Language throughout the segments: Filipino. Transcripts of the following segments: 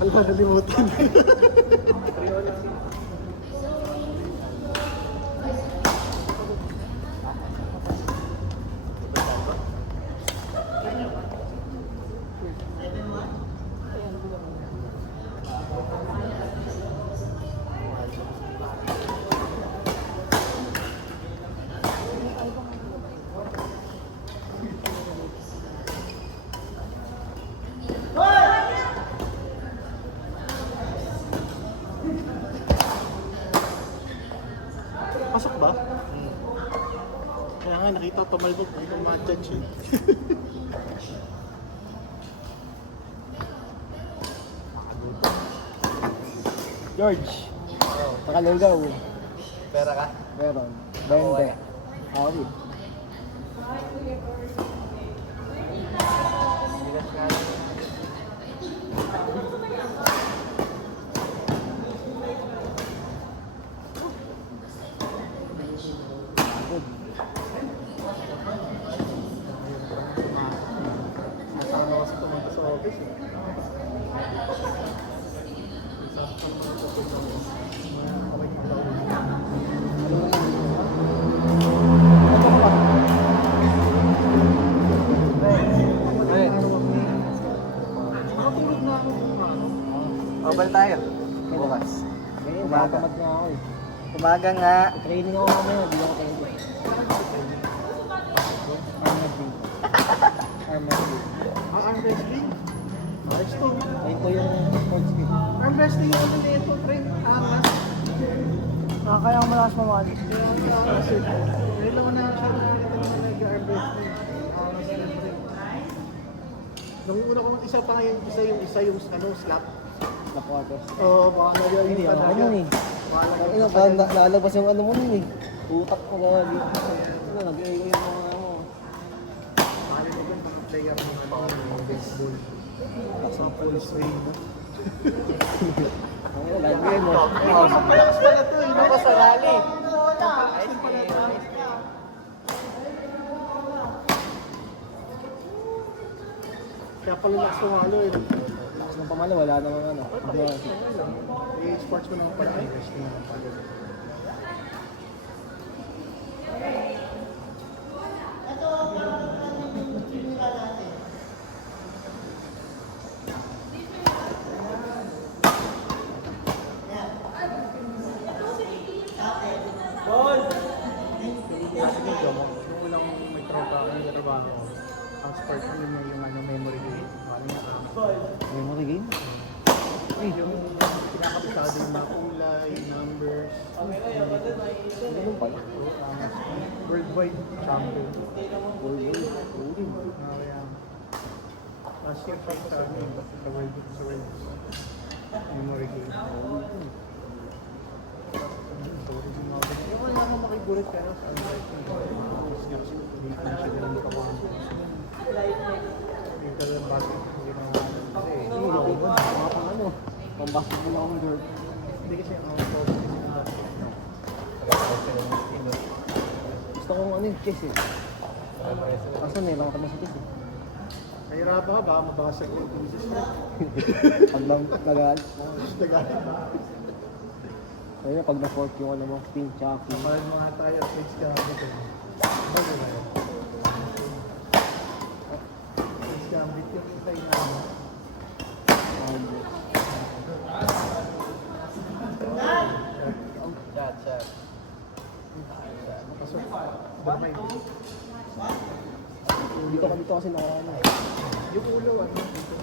Wala, nalimutan. Pasok ba? Kaya nga, nakita ko tumalbog. Hindi ko ma-judge eh. George, pakalunggaw. Pera ka? Meron. Oo, 20. eh. Okay. Sigas nga. Nasama ko sa pumunta sa office eh. Nakatulog na ako kung ano. Oval tayo. Bukas. Ngayon, Umaga. nakatamad nga ako eh. Umaga nga. Training ako mamaya, hindi ako training. Armored Day. Armored Day. Arm wrestling? Ayos to. Ayun po yung sports kit. Arm wrestling yung ano nito, pre. Angas. Kaya ako malakas mamali. Kaya ang angas eh. Kailangan na siya na nag-arm wrestling. Angas na pre. Nung una ko isa pa yung ano, slap. Na quarters. Oo, baka nagyayos Hindi ako talaga. ano eh. Baka Ano, nagyayos parang talaga. lalabas yung ano mo nun eh. Utak ko na dito. Ano, nag-iigo yung mga ano. Ano mo ba mga player ng mga baseball? Sa full swing mo. Ano, lagi mo. Malakas pala to eh. Ako sa rally. Malakas din pala to. Kaya pala lakas pumalo eh. Lakas ng pamalo, wala namang ano. Eh, sports ko naman pala. Ay, wrestling naman pala. Sige, Jomo. Yung ulang may tropa ako, may trabaho ako. Ang sport ko yun yung ano, memory game. Bali niya Memory game? yung pinakapisado yung mga kulay, numbers. Ganun pala. Worldwide champion. Worldwide. Kaya, last year pa sa ano, sa world memory game. Sorry, yung mga ganyan. Yung wala akong makigulit pero sa ano, hindi ko na siya ganun kawahan. Hindi ka lang bakit hindi na kasi Hindi, ako ba? Mga pang ano. Pang basketball akong girl. hindi kasi ang mga focus Gusto kong ano yung chess eh. Kaso nailang ako sa chess eh. Nahirapan ka, baka mabasag yung pieces mo. Pag lang nagal. Nagalit. Kaya pag na-fork yung ano mo, spin, tsaka king. Mahal mga tayo at least ka dito. Ano ba yun? Please gambit yung isa yung ano. Chat. Pasok. Damay. Dito kasi nakaraan eh. Yung ulo, ano? Dito.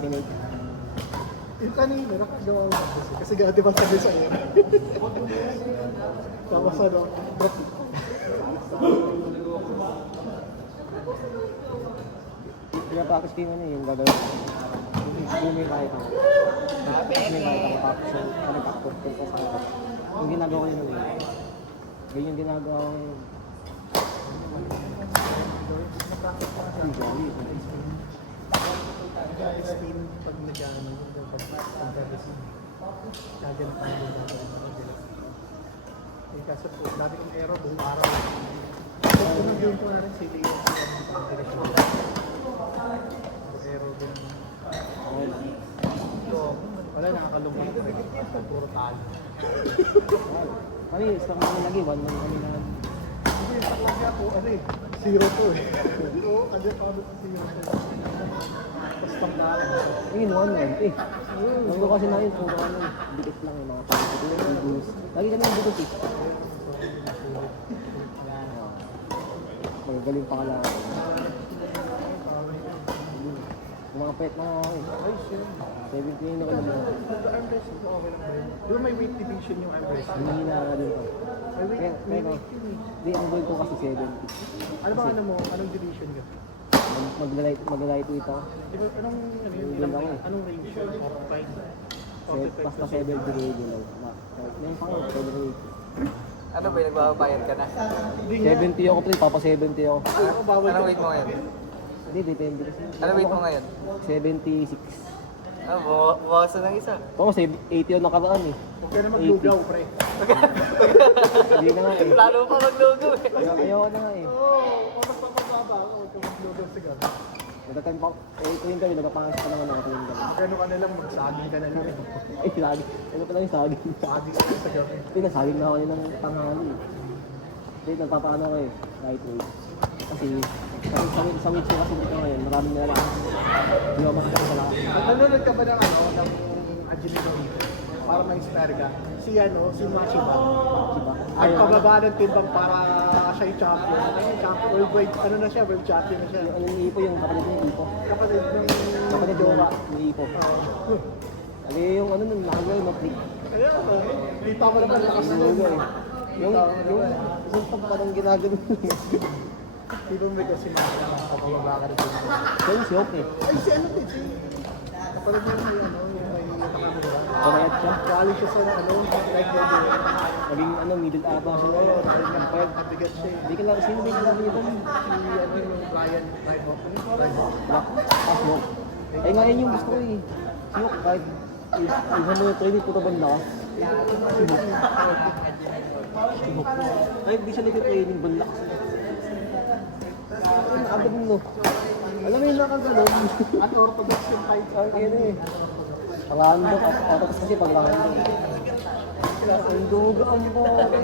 Tinake. Yung kanina, nakagawa ko kasi di ba sabi sa'yo? Tapos ano, drop. Pinapractice ko yung ano yung gagawin. Yung may kahit ako. May kahit ako tapos yung nag-actor ko sa ginagawa ko yun. Ganyan yung ginagawa ko yun. Ay, gali. Steam pag nag-ano, pag-resin. Kagyan na tayo eh, kasi po, dati kong aero, buong araw. So, unang game ko na rin, sila yung direksyon. Aero din. So, wala, nakakalungkot. Puro talo. Kami, isang mga lagi, 1-1 kami na. Hindi, takot nga po, ano eh, 0-2 eh. Oo, kasi ako sa 0-2. Tapos pang dalo. Ayun, 1-1 eh. Nung ko kasi na yun, puro ano, dikit lang yung mga pagkakit. Lagi kami yung dikit eh. Magagaling pa ka lang. Yung mga pet na ako eh. Ay, shit. 17 na ko lang. Sa arm wrestling ko, okay lang ba yun? Di ba may weight division yung arm wrestling? Hindi na din ko. May weight, may Kaya, weight yun eh. Hindi, ang goal ko kasi 70. Ano ba ano mo? Anong division yun? Mag-light weight ako. Di ba, anong, ano yun? Hindi lang eh. Anong range yun? 45? Basta 70 grade lang. Ngayon pa nga, 70. Ano ba, nagbabayad ka na? Hindi nga. 70 ako pre, papa 70 ako. Ako, bawal Anong ka. weight mo ngayon? Hindi, depende kasi. Anong weight mo ngayon? 76. Ah, buwasan ng isa. Oo, 80 ako nakaraan eh. Huwag ka na maglugaw, pre. Hindi na nga eh. Lalo pa maglugo eh. Ayaw na nga eh. Oo, mas papababa ako. Huwag ka maglugaw siguro. Nagkataon pa, ito yung gawin, nagpapangis pa naman ako yung gawin. Magkano ka na lang, magsaging ka na lang. Ay, saging. Ano pala yung saging? Saging ka sa gabi. Hindi, nasaging na ako yun ng tanghali. Hindi, nagpapaano ko eh. Lightweight. Kasi, sa weight ko kasi dito ngayon, maraming nilalaan. Hindi ako makasama sa lahat. Nanonood ka ba ng ano, ng Ajinito dito? Para ma-inspire ka. Si ano, si Machiba. Diba? Ay, pababa ng timbang para siya yung champion. Ano yung champion? World, ano na siya? World champion na siya. Ano yung ipo, yung kapatid ng ipo. Kapatid ng Kapatid Jowa. ng ipo. Ano yung ano nun, nakagay, mag-click. Kaya, kita mo naman lakas na Yung yun. isang pag parang ginagano. Di ba may kasi makapababa ka rin dito? Kaya yung si Hawk eh. Ay, si ano din? Si kapatid niya yung ano, yung may nakamura. Pumayat siya. Galing siya sa ano, like level. Naging ano, middle ata siya ngayon. Pag Kabigat siya eh. hindi ka lang, sino ba yung grabe nito? Si ano yung Brian Ryback. Black. Ah, Smoke. Eh ngayon yung gusto ko eh. Smoke, kahit isang mo yung training, puto banda ka. Smoke. Kahit di siya nag-training, banda kasi. Nakabag mo. Alam mo yung nakaganon. Unorthodox yung height. Ay, ano eh. Pangandong, tapos kasi paglandong. Ang duga ang bote.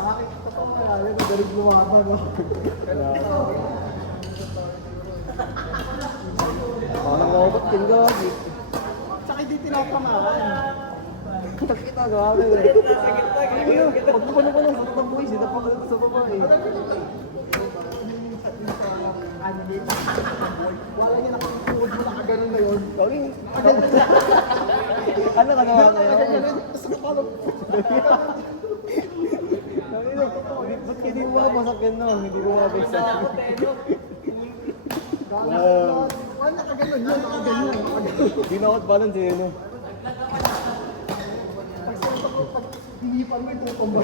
Makikita ko kaya, magaling lumaba, no? Parang robot din gagi. Tsaka hindi tinatamaan. Kita gagi. Pag ko na sa tatang boys, hindi pa sa babae. Wala niya nakatuod mo, nakaganon na yun. Gagi. Ano ka naman na yun? Tapos nakapalong. Ba't hindi mo masakyan no? Hindi mo mabigsan. Wala nakaganon yun, nakaganon. Hindi na out balance eh, no? Pag hinipan mo yung tutong ba?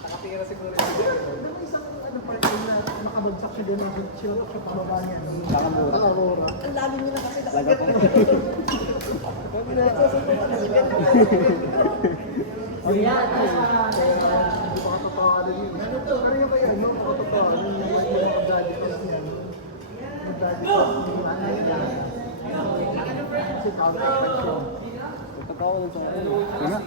Nakatira siguro. Ano isang ano part na nakabagsak siya doon, siya pababa niya. Nakamura. Nakamura. Ang lalim nyo na kasi Talaga po. Sabi na. Hindi ba katotoo ka na yun? Ano yung kaya, no? Katotoo, yung mga pag-gadget test niya. Pag-gadget test niya, ano yun? Kasi counter-effect siya. Pagkatawa lang sa ano. Kaya?